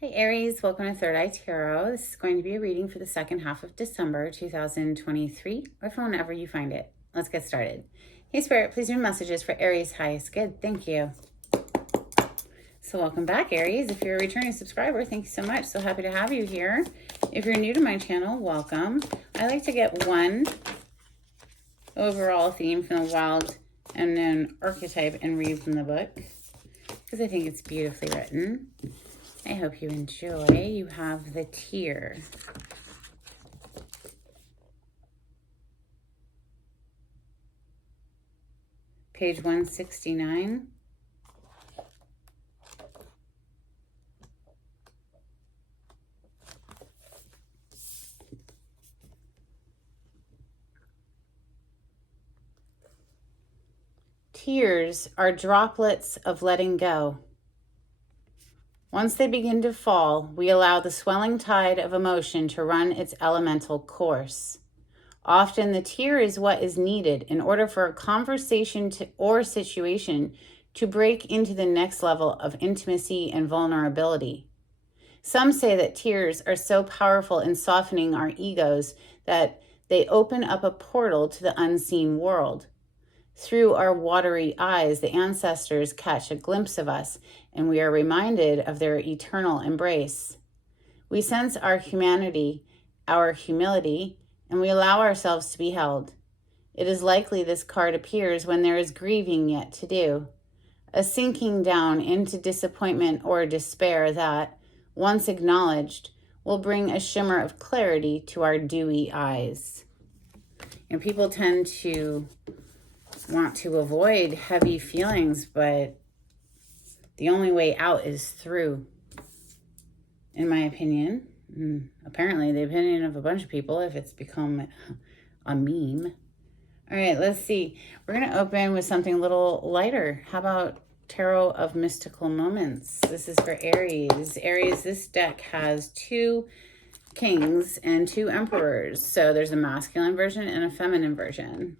Hi Aries, welcome to Third Eye Tarot. This is going to be a reading for the second half of December 2023, or for whenever you find it. Let's get started. Hey Spirit, please read messages for Aries' highest good. Thank you. So welcome back, Aries. If you're a returning subscriber, thank you so much. So happy to have you here. If you're new to my channel, welcome. I like to get one overall theme from the wild and then archetype and read from the book because I think it's beautifully written. I hope you enjoy. You have the Tear. Page 169. Tears are droplets of letting go. Once they begin to fall, we allow the swelling tide of emotion to run its elemental course. Often the tear is what is needed in order for a conversation or situation to break into the next level of intimacy and vulnerability. Some say that tears are so powerful in softening our egos that they open up a portal to the unseen world. Through our watery eyes, the ancestors catch a glimpse of us, and we are reminded of their eternal embrace. We sense our humanity, our humility, and we allow ourselves to be held. It is likely this card appears when there is grieving yet to do, a sinking down into disappointment or despair that, once acknowledged, will bring a shimmer of clarity to our dewy eyes. And people tend to want to avoid heavy feelings, but the only way out is through, in my opinion. Apparently the opinion of a bunch of people, if it's become a meme. All right, let's see. We're going to open with something a little lighter. How about Tarot of Mystical Moments? This is for Aries. Aries, this deck has 2 kings and 2 emperors. So there's a masculine version and a feminine version.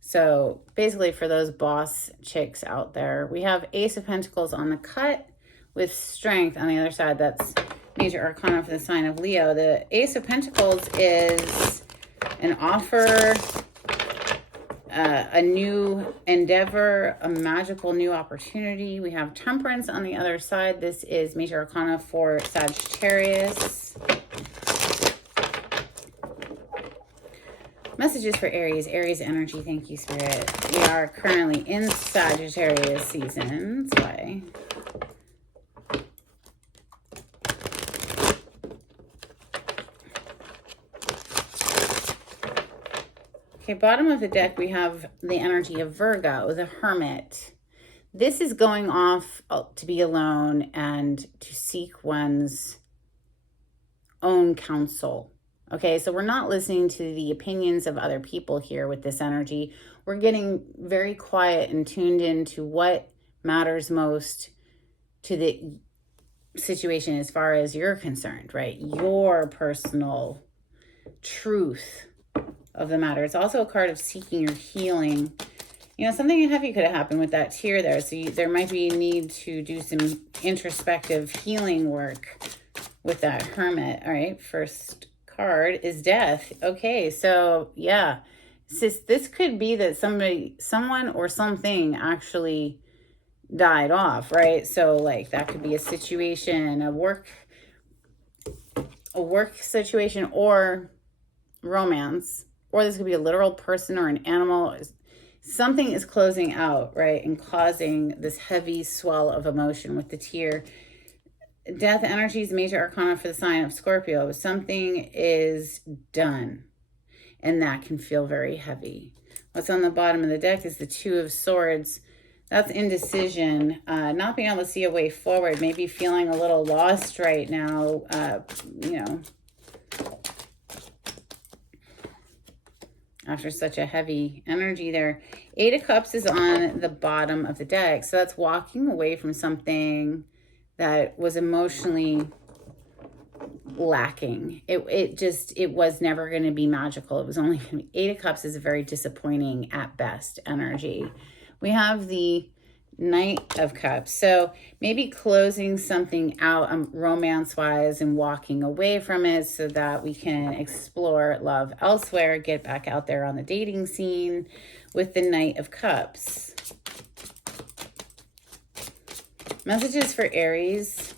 So basically for those boss chicks out there, we have Ace of Pentacles on the cut with Strength on the other side. That's major arcana for the sign of Leo. The Ace of Pentacles is an offer, a new endeavor, a magical new opportunity. We have Temperance on the other side. This is major arcana for Sagittarius. Messages for Aries. Aries energy. Thank you, Spirit. We are currently in Sagittarius season. That's why. Okay, bottom of the deck, we have the energy of Virgo, the Hermit. This is going off to be alone and to seek one's own counsel. Okay, so we're not listening to the opinions of other people here with this energy. We're getting very quiet and tuned into what matters most to the situation as far as you're concerned, right? Your personal truth of the matter. It's also a card of seeking your healing. You know, something heavy could have happened with that tear there. So there might be a need to do some introspective healing work with that Hermit. All right, first card is Death. Okay, so yeah, this could be that someone or something actually died off, right? So like that could be a situation, a work situation, or romance, or this could be a literal person or an animal. Something is closing out, right, and causing this heavy swell of emotion with the tear. Death energy is major arcana for the sign of Scorpio. Something is done, and that can feel very heavy. What's on the bottom of the deck is the Two of Swords. That's indecision, not being able to see a way forward, maybe feeling a little lost right now, you know, after such a heavy energy there. Eight of Cups is on the bottom of the deck, so that's walking away from something that was emotionally lacking. It was never going to be magical. It was only Eight of Cups is a very disappointing at best energy. We have the Knight of Cups. So maybe closing something out romance-wise and walking away from it so that we can explore love elsewhere, get back out there on the dating scene with the Knight of Cups. Messages for Aries.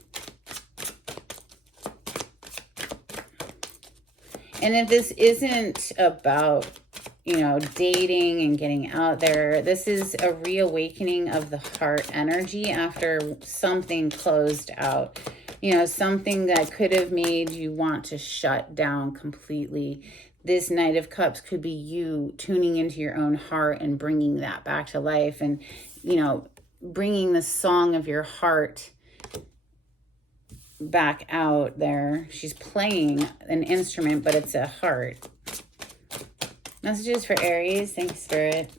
And if this isn't about, you know, dating and getting out there, this is a reawakening of the heart energy after something closed out. You know, something that could have made you want to shut down completely. This Knight of Cups could be you tuning into your own heart and bringing that back to life, and, you know, bringing the song of your heart back out there. She's playing an instrument, but it's a heart. Messages for Aries. Thank you, Spirit.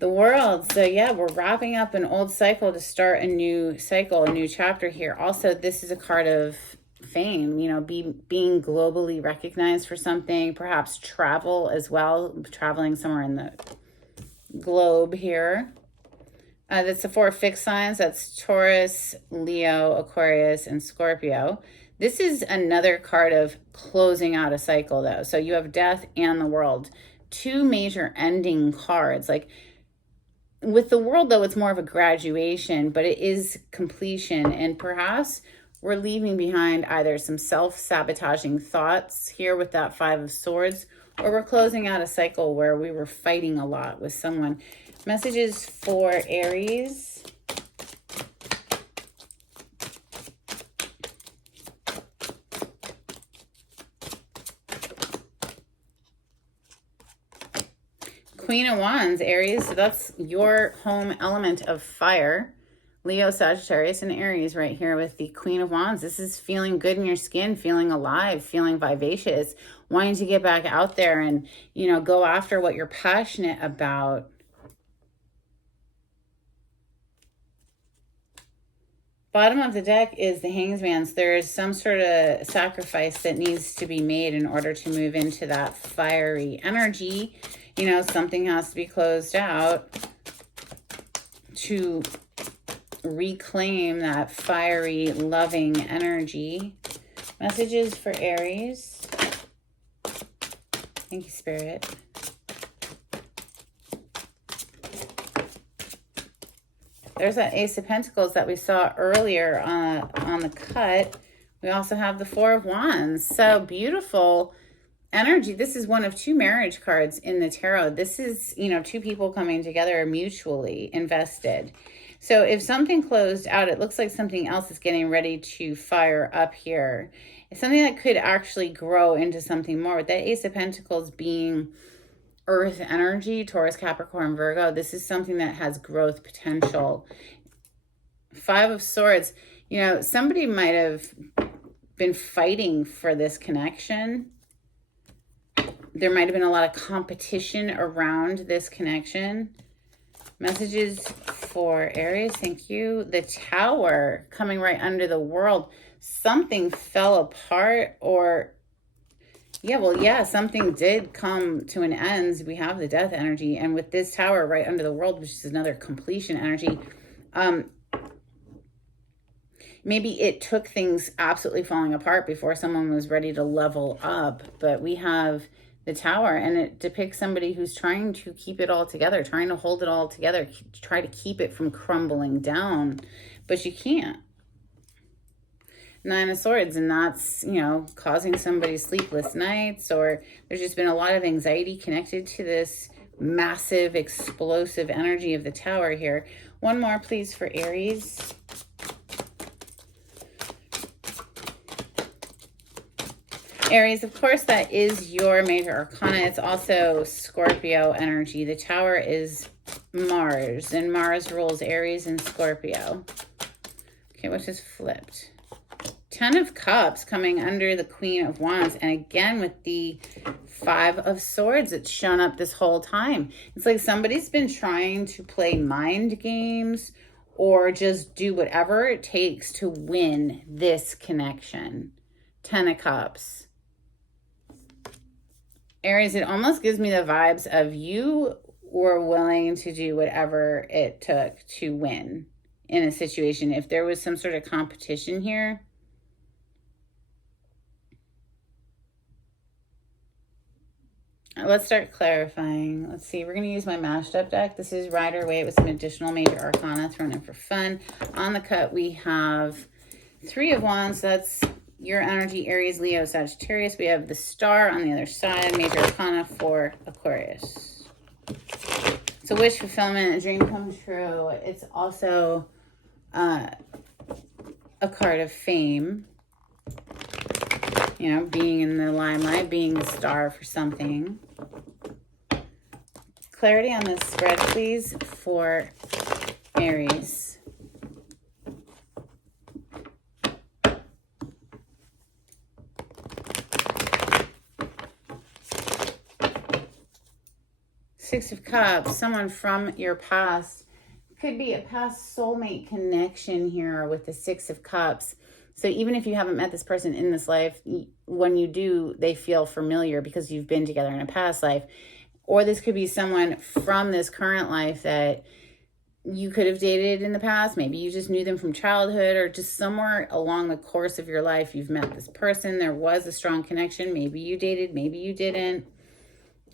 The World. So yeah, we're wrapping up an old cycle to start a new cycle, a new chapter here. Also, this is a card of fame, you know, being globally recognized for something, perhaps travel as well, traveling somewhere in the globe here. That's the 4 fixed signs. That's Taurus, Leo, Aquarius, and Scorpio. This is another card of closing out a cycle, though. So you have Death and the World. 2 major ending cards. Like with the World, though, it's more of a graduation, but it is completion. And perhaps we're leaving behind either some self-sabotaging thoughts here with that 5 of Swords, or we're closing out a cycle where we were fighting a lot with someone. Messages for Aries. Queen of Wands, Aries. So that's your home element of fire. Leo, Sagittarius, and Aries right here with the Queen of Wands. This is feeling good in your skin, feeling alive, feeling vivacious, wanting to get back out there and, you know, go after what you're passionate about. Bottom of the deck is the Hanged Man. There is some sort of sacrifice that needs to be made in order to move into that fiery energy. You know, something has to be closed out to reclaim that fiery, loving energy. Messages for Aries. Thank you, Spirit. There's that Ace of Pentacles that we saw earlier on the cut. We also have the 4 of Wands. So beautiful energy. This is one of 2 marriage cards in the tarot. This is, you know, 2 people coming together mutually invested. So if something closed out, it looks like something else is getting ready to fire up here. It's something that could actually grow into something more. With that Ace of Pentacles being Earth energy, Taurus, Capricorn, Virgo, this is something that has growth potential. 5 of Swords, you know, somebody might have been fighting for this connection. There might have been a lot of competition around this connection. Messages for Aries, thank you. The Tower coming right under the World. Something fell apart, or something did come to an end. We have the Death energy, and with this Tower right under the World, which is another completion energy, maybe it took things absolutely falling apart before someone was ready to level up. But we have the Tower, and it depicts somebody who's trying to keep it all together, trying to hold it all together, try to keep it from crumbling down, but you can't. 9 of Swords, and that's, you know, causing somebody sleepless nights, or there's just been a lot of anxiety connected to this massive, explosive energy of the Tower here. One more, please, for Aries. Aries, of course, that is your major arcana. It's also Scorpio energy. The Tower is Mars, and Mars rules Aries and Scorpio. Okay, what's just flipped? 10 of Cups coming under the Queen of Wands. And again, with the 5 of Swords, it's shown up this whole time. It's like somebody's been trying to play mind games or just do whatever it takes to win this connection. 10 of Cups. Aries, it almost gives me the vibes of you were willing to do whatever it took to win in a situation. If there was some sort of competition here, let's start clarifying. Let's see. We're going to use my mashed up deck. This is Rider Waite with some additional major arcana thrown in for fun. On the cut, we have 3 of Wands. That's your energy, Aries, Leo, Sagittarius. We have the Star on the other side, major arcana for Aquarius. It's a wish fulfillment, a dream come true. It's also a card of fame. You know, being in the limelight, being the star for something. Clarity on this spread, please, for Aries. Six of Cups, someone from your past. Could be a past soulmate connection here with the Six of Cups. So even if you haven't met this person in this life, when you do, they feel familiar because you've been together in a past life. Or this could be someone from this current life that you could have dated in the past. Maybe you just knew them from childhood, or just somewhere along the course of your life, you've met this person. There was a strong connection. Maybe you dated, maybe you didn't.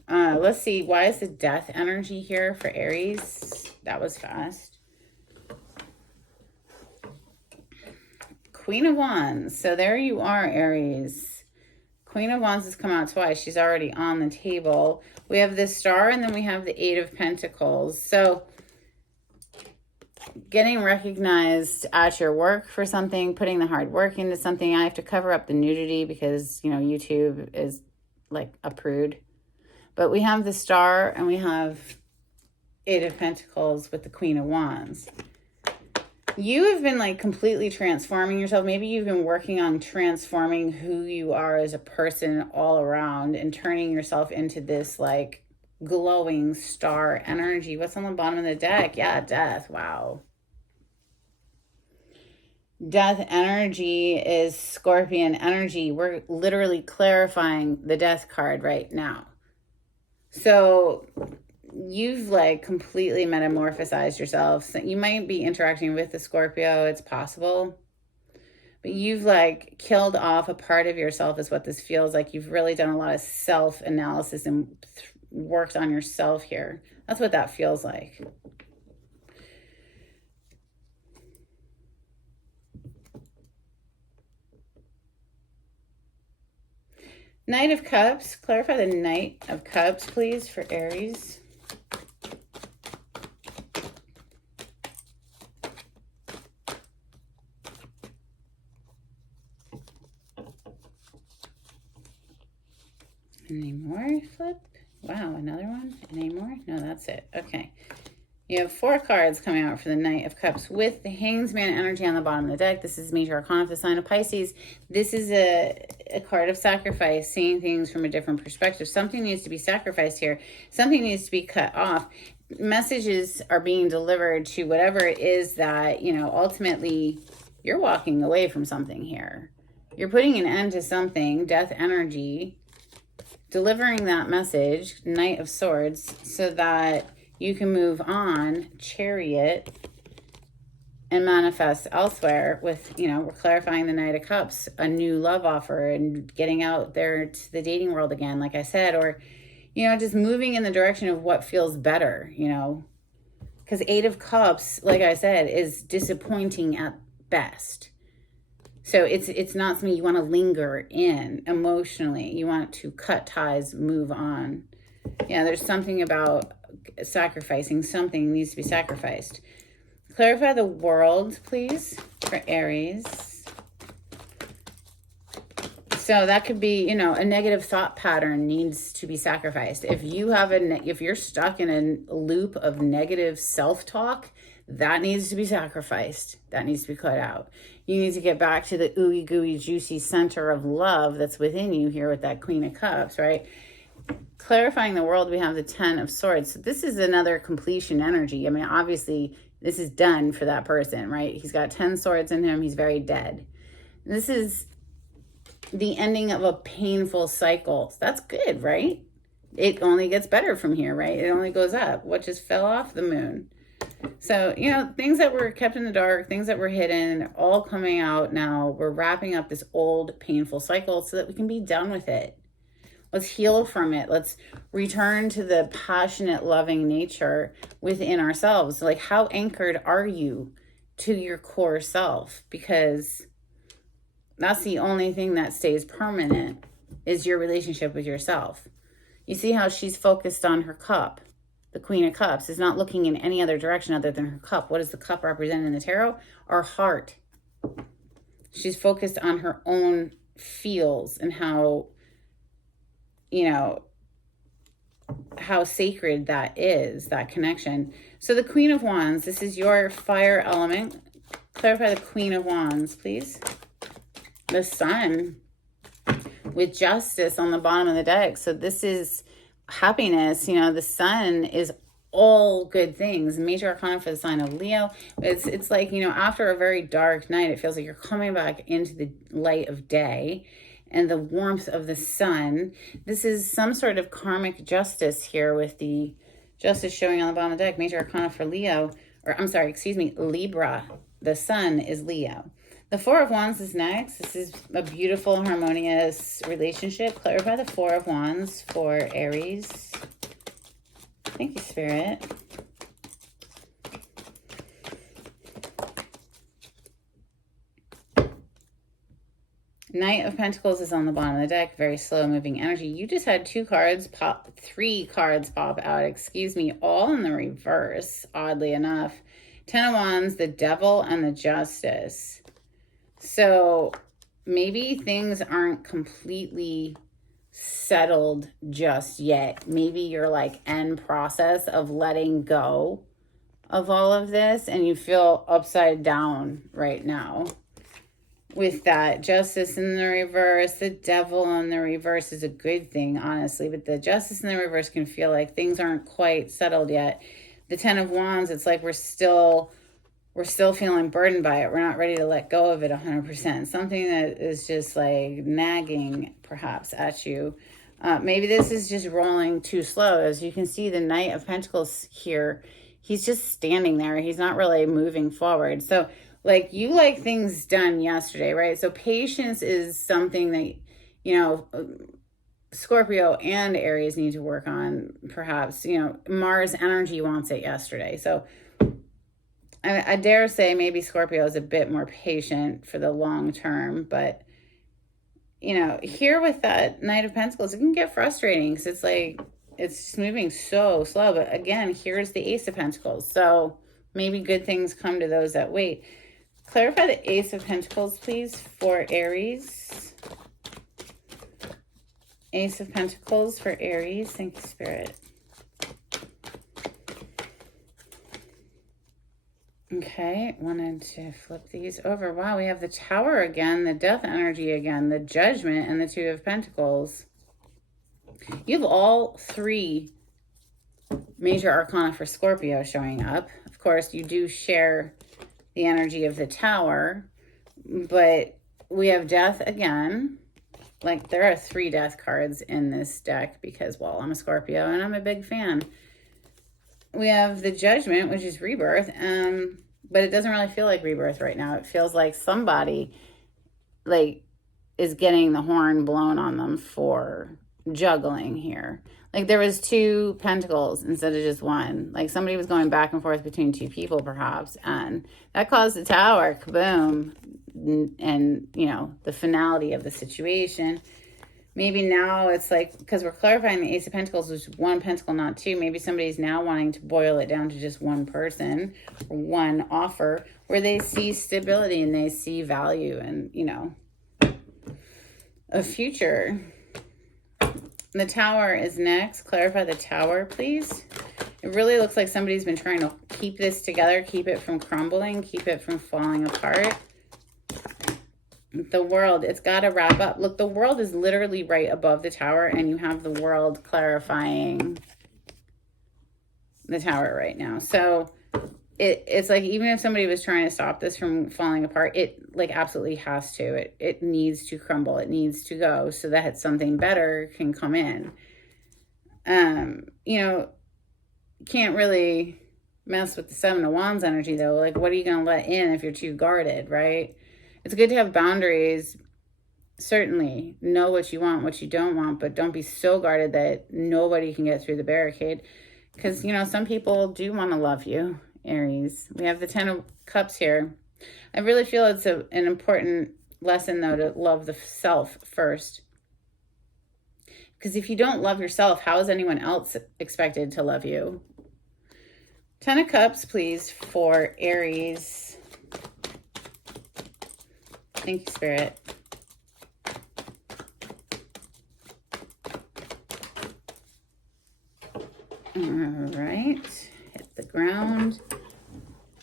Let's see. Why is the Death energy here for Aries? That was fast. Queen of Wands. So there you are, Aries. Queen of Wands has come out twice. She's already on the table. We have the Star, and then we have the Eight of Pentacles. So getting recognized at your work for something, putting the hard work into something. I have to cover up the nudity because, you know, YouTube is like a prude. But we have the Star, and we have Eight of Pentacles with the Queen of Wands. You have been like completely transforming yourself. Maybe you've been working on transforming who you are as a person all around and turning yourself into this like glowing star energy. What's on the bottom of the deck? Yeah, Death. Wow. Death energy is Scorpion energy. We're literally clarifying the Death card right now. So you've like completely metamorphosized yourself. So you might be interacting with the Scorpio, it's possible, but you've like killed off a part of yourself is what this feels like. You've really done a lot of self-analysis and worked on yourself here. That's what that feels like. Knight of Cups. Clarify the Knight of Cups, please, for Aries. Any more, Flip? Wow, another one? Any more? No, that's it. Okay. You have 4 cards coming out for the Knight of Cups with the Hanged Man energy on the bottom of the deck. This is major arcana of the sign of Pisces. This is a card of sacrifice, seeing things from a different perspective. Something needs to be sacrificed here. Something needs to be cut off. Messages are being delivered to whatever it is that, you know, ultimately you're walking away from something here. You're putting an end to something, Death energy, delivering that message, Knight of Swords, so that you can move on, Chariot, and manifest elsewhere with, you know, we're clarifying the Knight of Cups, a new love offer and getting out there to the dating world again, like I said, or, you know, just moving in the direction of what feels better, you know, because Eight of Cups, like I said, is disappointing at best. So it's not something you want to linger in emotionally. You want to cut ties, move on. Yeah, there's something about sacrificing. Something needs to be sacrificed. Clarify the World, please, for Aries. So that could be, you know, a negative thought pattern needs to be sacrificed. If you have if you're stuck in a loop of negative self-talk, that needs to be sacrificed. That needs to be cut out. You need to get back to the ooey gooey juicy center of love that's within you here with that Queen of Cups, right? Clarifying the World, we have the Ten of Swords. So this is another completion energy. I mean, obviously, this is done for that person, right? He's got 10 swords in him. He's very dead. This is the ending of a painful cycle. That's good, right? it only gets better from here, right? It only goes up. What just fell off? The moon. So, things that were kept in the dark, things that were hidden, all coming out now. We're wrapping up this old painful cycle so that we can be done with it. Let's heal from it. Let's return to the passionate, loving nature within ourselves. Like, how anchored are you to your core self? Because that's the only thing that stays permanent, is your relationship with yourself. You see how she's focused on her cup. The Queen of Cups is not looking in any other direction other than her cup. What does the cup represent in the tarot? Our heart. She's focused on her own feels and how, how sacred that is, that connection. So the Queen of Wands, this is your fire element. Clarify the Queen of Wands, please. The Sun with Justice on the bottom of the deck. So this is happiness. The Sun is all good things. Major arcana for the sign of Leo. It's like, after a very dark night, it feels like you're coming back into the light of day and the warmth of the sun. This is some sort of karmic justice here with the Justice showing on the bottom of the deck. Major arcana for Leo, or I'm sorry, excuse me, Libra. The Sun is Leo. The Four of Wands is next. This is a beautiful, harmonious relationship. Clarify the Four of Wands for Aries. Thank you, Spirit. Knight of Pentacles is on the bottom of the deck. Very slow moving energy. You just had three cards pop out, all in the reverse, oddly enough. Ten of Wands, the Devil, and the Justice. So maybe things aren't completely settled just yet. Maybe you're like end process of letting go of all of this and you feel upside down right now. With that Justice in the reverse, the Devil in the reverse is a good thing, honestly. But the Justice in the reverse can feel like things aren't quite settled yet. The Ten of Wands, it's like we're still feeling burdened by it. We're not ready to let go of it 100%. Something that is just like nagging perhaps at you. Maybe this is just rolling too slow. As you can see, the Knight of Pentacles here, he's just standing there. He's not really moving forward. So like you like things done yesterday, right? So patience is something that, Scorpio and Aries need to work on perhaps. Mars energy wants it yesterday. So I dare say maybe Scorpio is a bit more patient for the long term, but, here with that Knight of Pentacles, it can get frustrating because it's like, it's just moving so slow. But again, here's the Ace of Pentacles. So maybe good things come to those that wait. Clarify the Ace of Pentacles, please, for Aries. Ace of Pentacles for Aries. Thank you, Spirit. Okay, wanted to flip these over. Wow, we have the Tower again, the Death energy again, the Judgment, and the Two of Pentacles. You have all three major arcana for Scorpio showing up. Of course, you do share the energy of the Tower, but we have Death again. Like, there are 3 Death cards in this deck because, well, I'm a Scorpio and I'm a big fan. We have the Judgment, which is rebirth, but it doesn't really feel like rebirth right now. It feels like somebody is getting the horn blown on them for juggling here. Like there was 2 pentacles instead of just 1. Like somebody was going back and forth between 2 people perhaps, and that caused the Tower, kaboom, and the finality of the situation. Maybe now it's like, because we're clarifying the Ace of Pentacles was 1 pentacle, not 2. Maybe somebody's now wanting to boil it down to just 1 person or 1 offer where they see stability and they see value and, a future. The Tower is next. Clarify the Tower, please. It really looks like somebody's been trying to keep this together, keep it from crumbling, keep it from falling apart. The World, it's got to wrap up. Look, the World is literally right above the Tower, and you have the World clarifying the Tower right now. So it's like, even if somebody was trying to stop this from falling apart, it like absolutely has to. It needs to crumble. It needs to go so that something better can come in. You know, can't really mess with the Seven of Wands energy, though. Like, what are you going to let in if you're too guarded, right? It's good to have boundaries. Certainly know what you want, what you don't want, but don't be so guarded that nobody can get through the barricade. Because, you know, some people do want to love you, Aries. We have the 10 of Cups here. I really feel it's an important lesson, though, to love the self first. Because if you don't love yourself, how is anyone else expected to love you? 10 of Cups, please, for Aries. Thank you, Spirit. All right, hit the ground.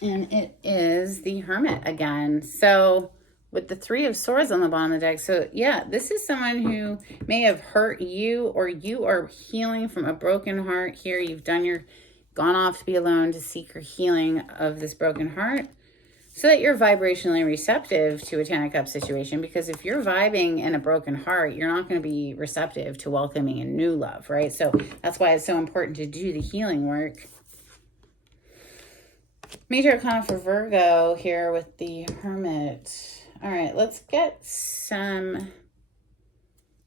And it is the Hermit again. So with the Three of Swords on the bottom of the deck. So yeah, this is someone who may have hurt you, or you are healing from a broken heart here. You've gone off to be alone to seek your healing of this broken heart, so that you're vibrationally receptive to a 10 of Cups situation. Because if you're vibing in a broken heart, you're not going to be receptive to welcoming a new love, right? So that's why it's so important to do the healing work. Major Arcana for Virgo here with the Hermit. All right, let's get some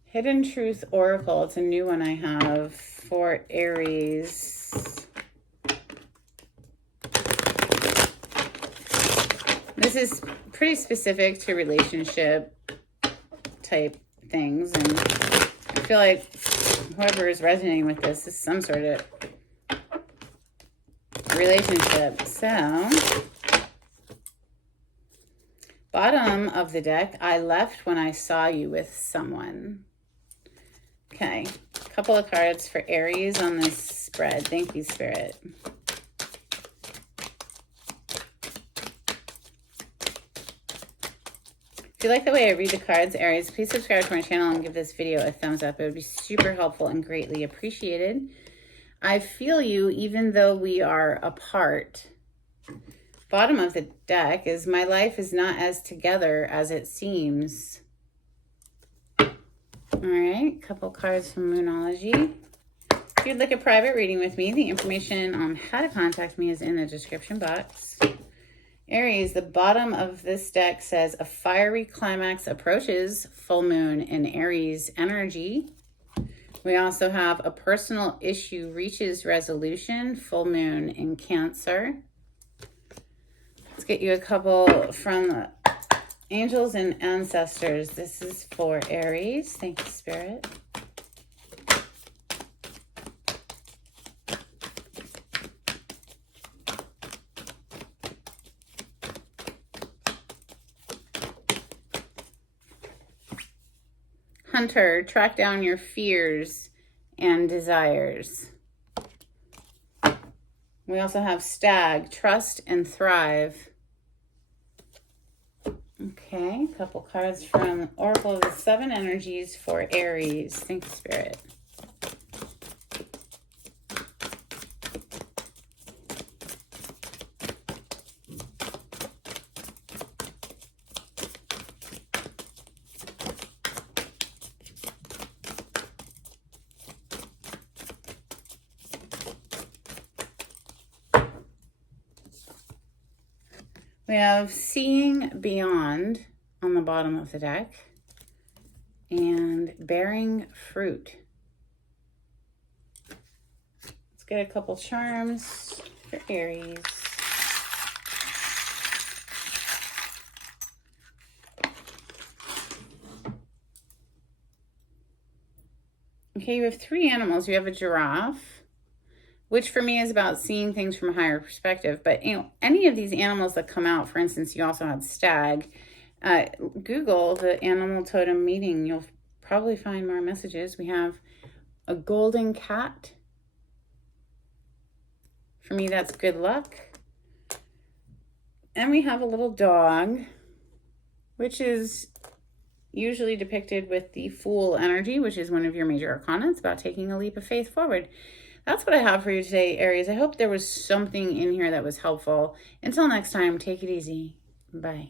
Hidden Truth Oracle. It's a new one I have for Aries. This is pretty specific to relationship type things, and I feel like whoever is resonating with this is some sort of relationship. So, bottom of the deck, I left when I saw you with someone. Okay, a couple of cards for Aries on this spread. Thank you, Spirit. If you like the way I read the cards, Aries, please subscribe to my channel and give this video a thumbs up. It would be super helpful and greatly appreciated. I feel you even though we are apart. Bottom of the deck is my life is not as together as it seems. All right, couple cards from Moonology. If you'd like a private reading with me, the information on how to contact me is in the description box. Aries, the bottom of this deck says a fiery climax approaches, full moon in Aries energy. We also have a personal issue reaches resolution, full moon in Cancer. Let's get you a couple from the angels and ancestors. This is for Aries. Thank you, Spirit. Hunter, track down your fears and desires. We also have Stag, trust and thrive. Okay, a couple cards from Oracle of the Seven Energies for Aries. Thank you, Spirit. We have Seeing Beyond on the bottom of the deck and Bearing Fruit. Let's get a couple charms for Aries. Okay, you have three animals. You have a giraffe, which for me is about seeing things from a higher perspective. But, you know, any of these animals that come out, for instance, you also had stag. Google the animal totem meeting. You'll probably find more messages. We have a golden cat. For me, that's good luck. And we have a little dog, which is usually depicted with the Fool energy, which is one of your major arcana. It's about taking a leap of faith forward. That's what I have for you today, Aries. I hope there was something in here that was helpful. Until next time, take it easy. Bye.